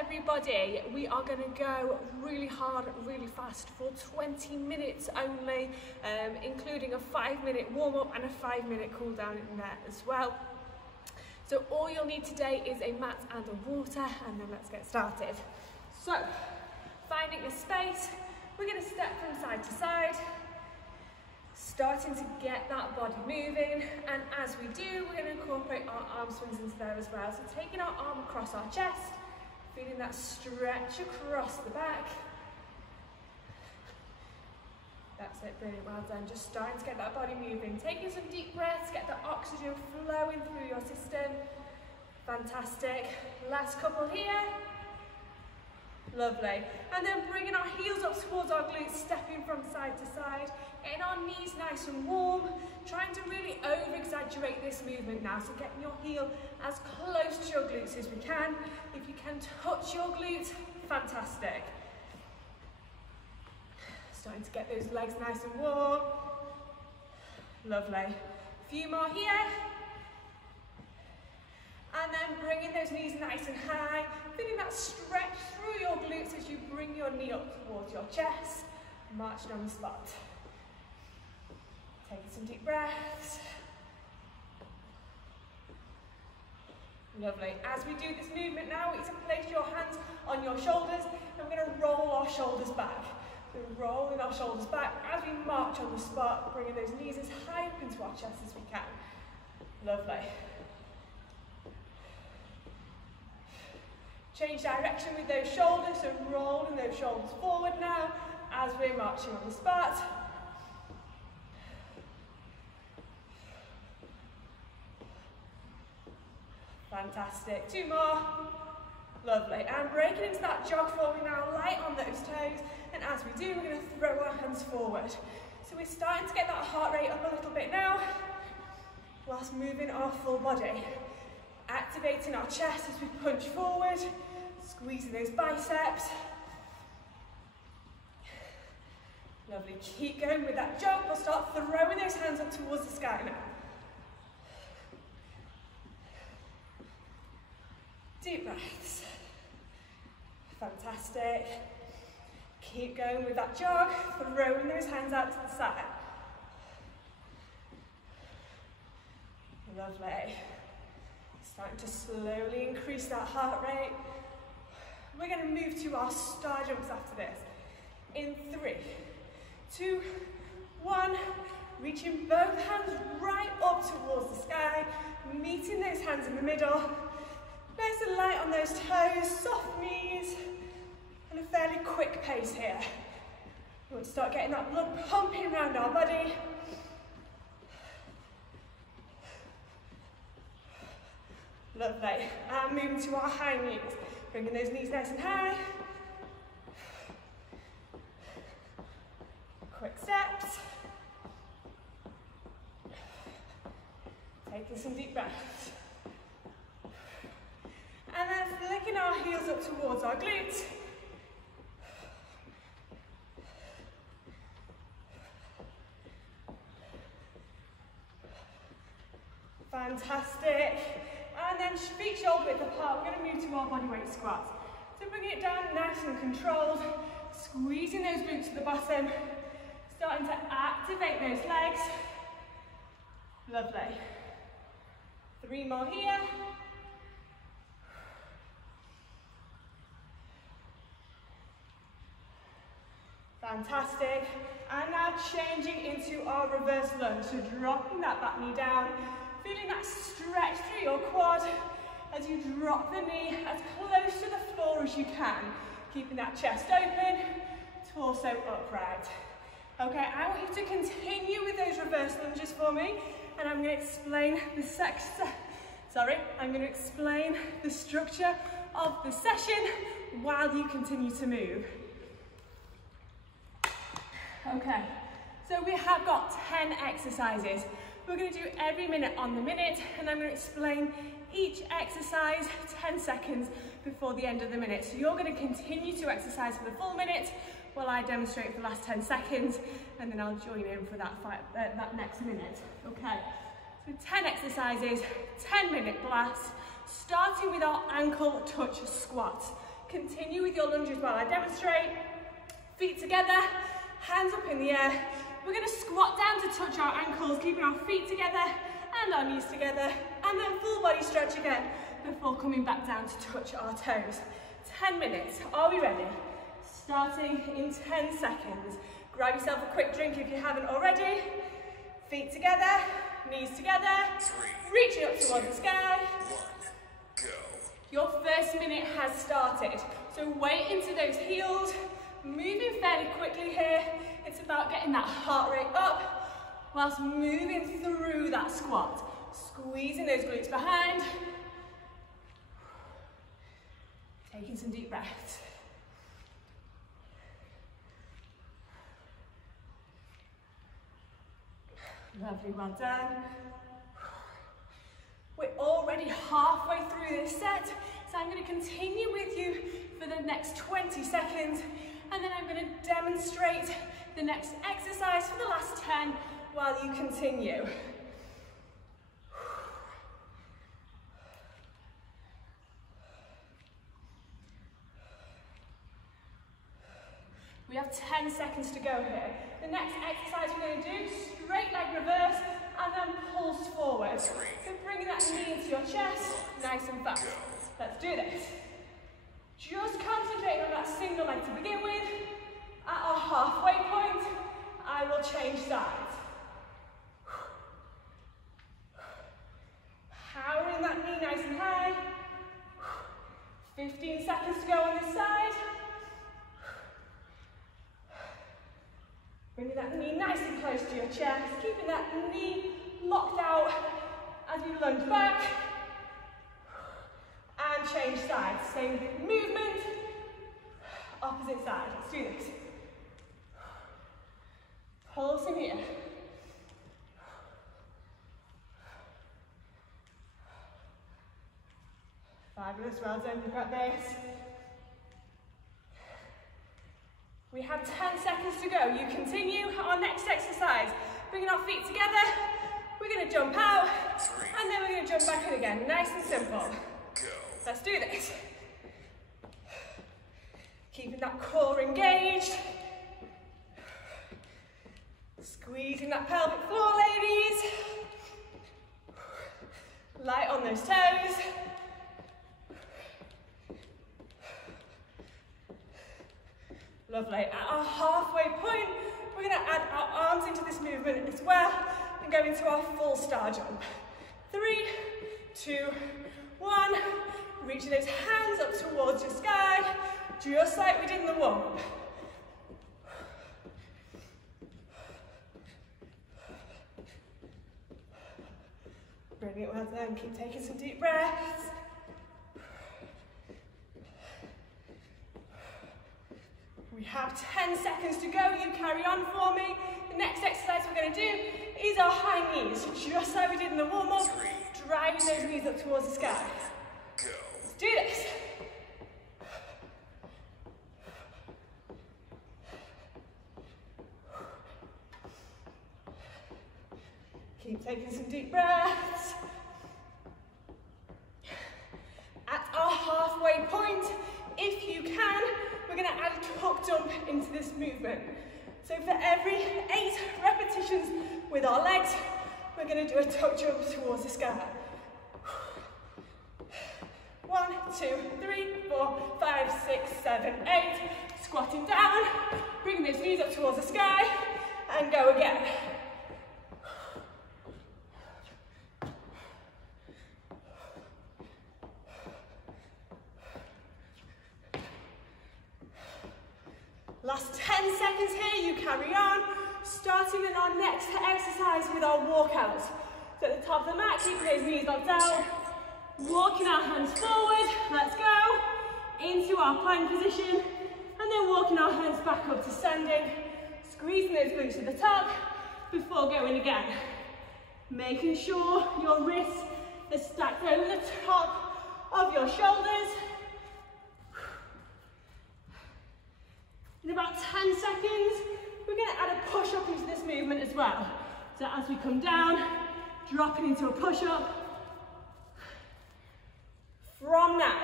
everybody. We are going to go really hard, really fast for 20 minutes only, including a 5-minute warm-up and a 5-minute cool-down in there as well. So all you'll need today is a mat and a water, and then let's get started. So, finding a space, we're going to step from side to side, starting to get that body moving, and as we do, we're going to incorporate our arm swings into there as well. So taking our arm across our chest, feeling that stretch across the back. That's it, brilliant, well done. Just starting to get that body moving. Taking some deep breaths, get the oxygen flowing through your system. Fantastic. Last couple here. Lovely. And then bringing our heels up towards our glutes, stepping from side to side, getting our knees nice and warm, trying to really over-exaggerate this movement now. So getting your heel as close to your glutes as we can. If you can touch your glutes, fantastic. Starting to get those legs nice and warm. Lovely. A few more here. And then bringing those knees nice and high, feeling that stretch through your glutes as you bring your knee up towards your chest, marching on the spot. Taking some deep breaths. Lovely. As we do this movement now, we need to place your hands on your shoulders, and we're going to roll our shoulders back. We're rolling our shoulders back as we march on the spot, bringing those knees as high up into our chest as we can. Lovely. Change direction with those shoulders, so rolling those shoulders forward now as we're marching on the spot. Fantastic. 2 more. Lovely. And breaking into that jog for me now, light on those toes. And as we do, we're going to throw our hands forward. So we're starting to get that heart rate up a little bit now, whilst moving our full body. Activating our chest as we punch forward, squeezing those biceps. Lovely. Keep going with that jog. We'll start throwing those hands up towards the sky now. Deep breaths. Fantastic. Keep going with that jog, throwing those hands out to the side. Lovely. Starting to slowly increase that heart rate. We're going to move to our star jumps after this. In 3, 2, 1. Reaching both hands right up towards the sky, meeting those hands in the middle. Nice and light on those toes, soft knees, and a fairly quick pace here. We want to start getting that blood pumping around our body. Lovely. And moving to our high knees. Bringing those knees nice and high. Quick steps. Taking some deep breaths. And then flicking our heels up towards our glutes. Fantastic. And then feet shoulder width apart, we're going to move to our bodyweight squats. So bringing it down nice and controlled, squeezing those glutes to the bottom, starting to activate those legs. Lovely. 3 more here. Fantastic. And now changing into our reverse lunge. So dropping that back knee down, feeling that stretch through your quad as you drop the knee as close to the floor as you can. Keeping that chest open, torso upright. Okay, I want you to continue with those reverse lunges for me, and I'm going to explain the structure of the session while you continue to move. Okay, so we have got 10 exercises. We're going to do every minute on the minute, and I'm going to explain each exercise 10 seconds before the end of the minute. So you're going to continue to exercise for the full minute while I demonstrate for the last 10 seconds, and then I'll join in for that next minute. Okay, so 10 exercises, 10-minute blasts, starting with our ankle touch squat. Continue with your lunges while I demonstrate. Feet together, hands up in the air. We're going to squat down to touch our ankles, keeping our feet together and our knees together, and then full body stretch again before coming back down to touch our toes. 10 minutes. Are we ready? Starting in 10 seconds. Grab yourself a quick drink if you haven't already. Feet together, knees together, reaching up towards the sky. 1, go. Your first minute has started, so weight into those heels, moving fairly quickly here. It's about getting that heart rate up whilst moving through that squat. Squeezing those glutes behind. Taking some deep breaths. Lovely, well done. We're already halfway through this set, so I'm going to continue with you for the next 20 seconds, and then I'm going to demonstrate the next exercise for the last 10 while you continue. We have 10 seconds to go here. The next exercise we're going to do, straight leg reverse, and then pulse forward. So bringing that knee into your chest, nice and fast. Let's do this. Just concentrating on that single leg to begin with. At our halfway point, I will change sides. Powering that knee nice and high. 15 seconds to go on this side. Bringing that knee nice and close to your chest, keeping that knee locked out as you lunge back. And change sides. Same movement, opposite side. Let's do this. Pulsing here. Fabulous, well done, you've got this. We have 10 seconds to go. You continue. Our next exercise, bringing our feet together. We're going to jump out, and then we're going to jump back in again. Nice and simple. Let's do this. Keeping that core engaged. Squeezing that pelvic floor, ladies. Light on those toes. Lovely. At our halfway point, we're going to add our arms into this movement as well and go into our full star jump. 3, 2, 1. Reaching those hands up towards your sky, just like we did in the warm-up. Brilliant, well done. Keep taking some deep breaths. We have 10 seconds to go. You carry on for me. The next exercise we're going to do is our high knees, just like we did in the warm-up, driving those knees up towards the sky. Let's do this. Keep taking some deep breaths. At our halfway point, if you can, we're going to add a tuck jump into this movement. So for every 8 repetitions with our legs, we're going to do a tuck jump towards the sky. 1, 2, 3, 4, 5, 6, 7, 8. Squatting down, bringing those knees up towards the sky, and go again. Last 10 seconds here, you carry on. Starting in our next exercise with our walkouts. So at the top of the mat, keep those knees locked down. Walking our hands forward, let's go. Into our plank position. And then walking our hands back up to standing. Squeezing those glutes to the top before going again. Making sure your wrists are stacked over the top of your shoulders. In about 10 seconds, we're going to add a push-up into this movement as well. So as we come down, dropping into a push-up. From now.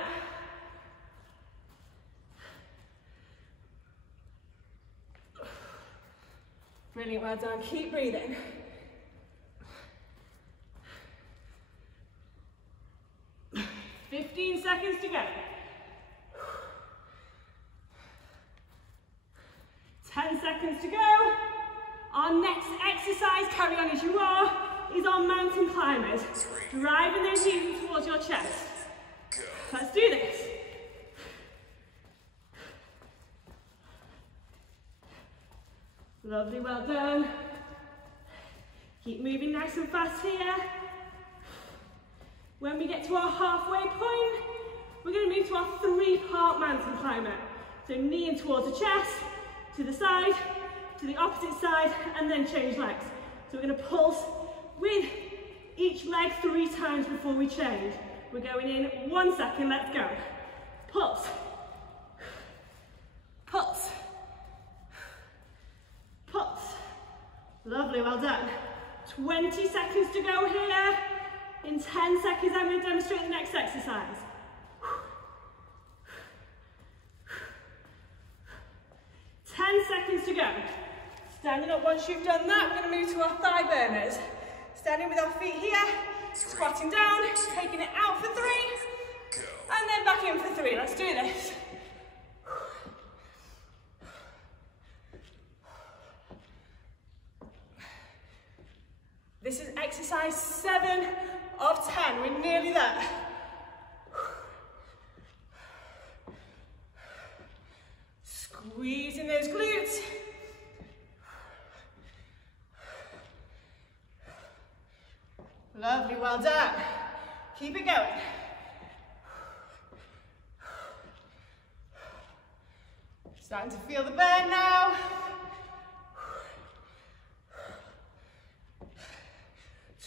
Brilliant, well done. Keep breathing. "15 seconds to go. 10 seconds to go. Our next exercise, carry on as you are, is our mountain climbers. Driving those heels towards your chest. Let's do this. Lovely, well done. Keep moving nice and fast here. When we get to our halfway point, we're going to move to our 3-part mountain climber. So knee in towards the chest, to the side, to the opposite side, and then change legs. So we're going to pulse with each leg 3 times before we change. We're going in 1 second, let's go. Pulse. Pulse. Pulse. Lovely, well done. 20 seconds to go here. In 10 seconds, I'm going to demonstrate the next exercise. 10 seconds to go. Standing up once you've done that, we're going to move to our thigh burners. Standing with our feet here, squatting down, taking it out for 3, and then back in for 3. Let's do this. This is exercise 7 of 10. We're nearly there. Squeezing those glutes. Lovely, well done. Keep it going. Starting to feel the burn now.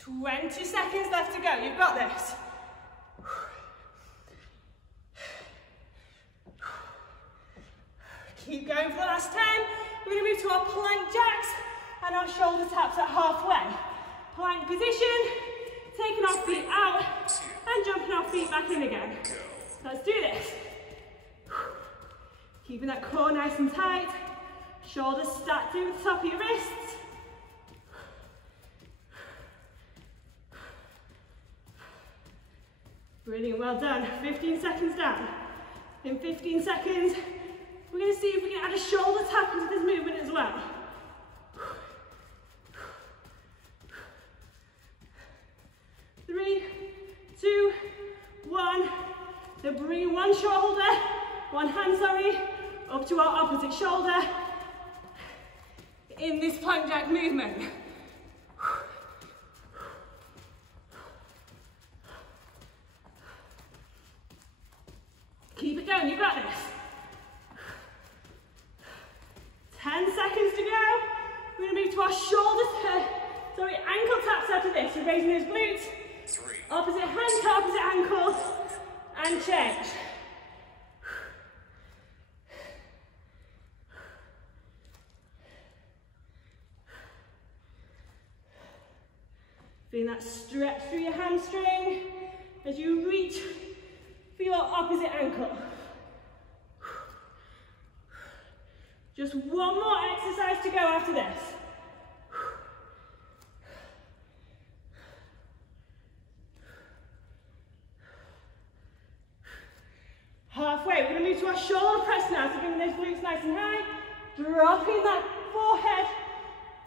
20 seconds left to go. You've got this. Keep going for the last 10. We're going to move to our plank jacks and our shoulder taps at halfway. Plank position, taking our feet out and jumping our feet back in again. Let's do this. Keeping that core nice and tight. Shoulders stacked over the top of your wrists. Brilliant, well done. 15 seconds down. In 15 seconds, we're going to see if we can add a shoulder tap into this movement as well. 3, 2, 1. So bring one hand, up to our opposite shoulder in this plank jack movement. Keep it going, you've got this. 10 seconds to go. We're going to move to our ankle taps after this. So raising those glutes. 3. Opposite hand to opposite ankle. And change. Feeling that stretch through your hamstring as you reach for your opposite ankle. Just one more exercise to go after this. Halfway, we're going to move to our shoulder press now, so bringing those glutes nice and high, dropping that forehead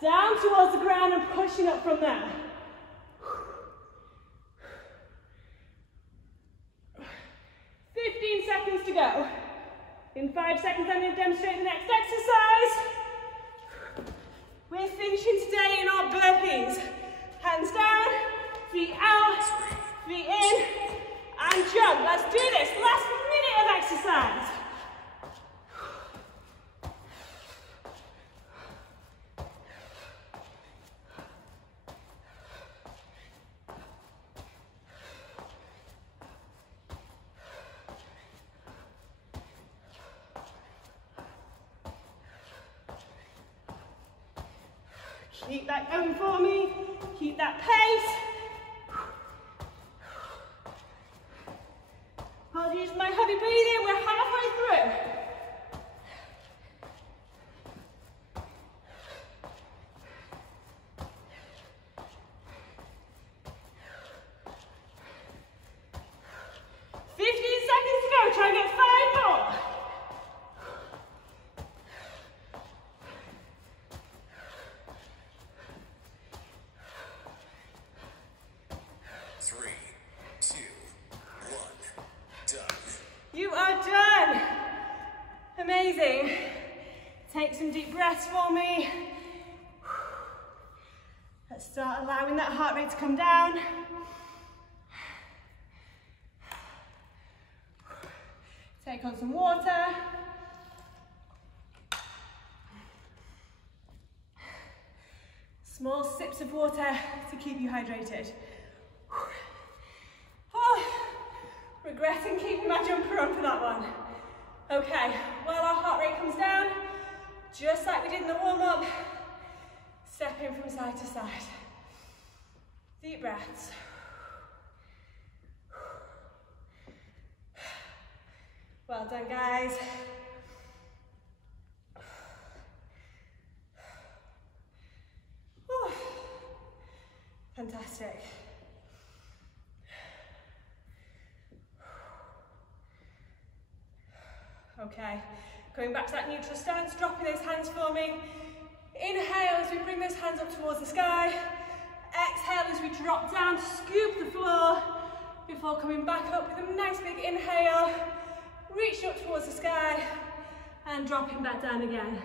down towards the ground and pushing up from there. 15 seconds to go. In 5 seconds, I'm going to demonstrate the next exercise. We're finishing today in our burpees. Hands down, feet out, feet in, and jump. Let's do this. Last minute of exercise. Keep that going for me. Keep that pace. Apologies for my heavy breathing. We're halfway through. Amazing. Take some deep breaths for me. Let's start allowing that heart rate to come down. Take on some water. Small sips of water to keep you hydrated. Oh, regretting keeping my jumper on for that one. Okay, while our heart rate comes down, just like we did in the warm-up, stepping from side to side. Deep breaths. Well done, guys. Oh, fantastic. Okay, going back to that neutral stance, dropping those hands for me. Inhale as we bring those hands up towards the sky. Exhale as we drop down, scoop the floor before coming back up with a nice big inhale. Reaching up towards the sky and dropping back down again.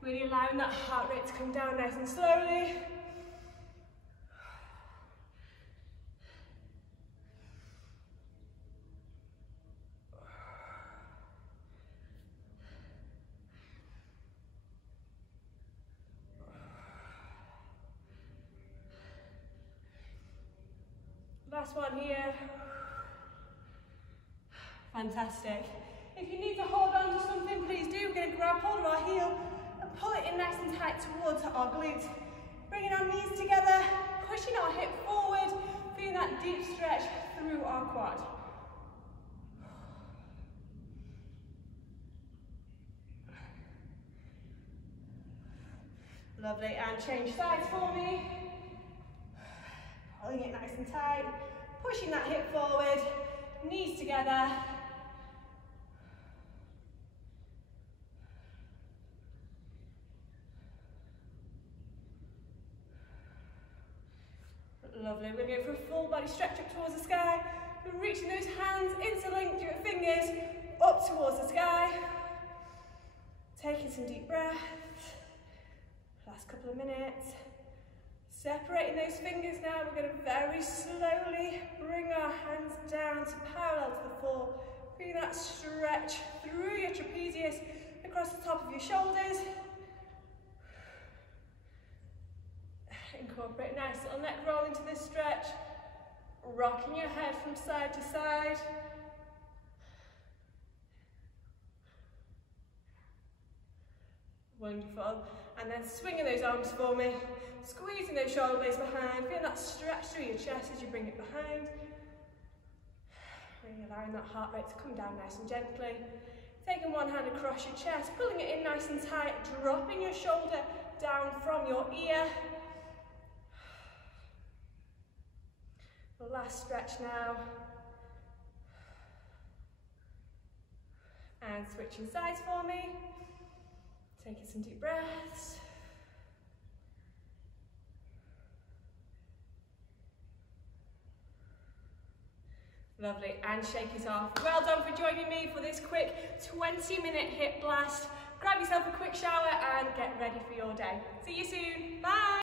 Really allowing that heart rate to come down nice and slowly. Last one here. Fantastic. If you need to hold on to something, please do. We're going to grab hold of our heel and pull it in nice and tight towards our glutes. Bringing our knees together, pushing our hip forward, feeling that deep stretch through our quad. Lovely, and change sides for me. Pulling it nice and tight, pushing that hip forward, knees together. Lovely, we're going to go for a full body stretch up towards the sky. We're reaching those hands, interlinked through your fingers, up towards the sky. Taking some deep breaths. Last couple of minutes. Separating those fingers now, we're going to very slowly bring our hands down to parallel to the floor. Feel that stretch through your trapezius, across the top of your shoulders. Incorporate a nice little neck roll into this stretch. Rocking your head from side to side. Wonderful. And then swinging those arms for me. Squeezing those shoulder blades behind. Feel that stretch through your chest as you bring it behind. Really allowing that heart rate to come down nice and gently. Taking one hand across your chest, pulling it in nice and tight, dropping your shoulder down from your ear. The last stretch now. And switching sides for me. Taking some deep breaths. Lovely, and shake it off. Well done for joining me for this quick 20-minute HIIT blast. Grab yourself a quick shower and get ready for your day. See you soon, bye!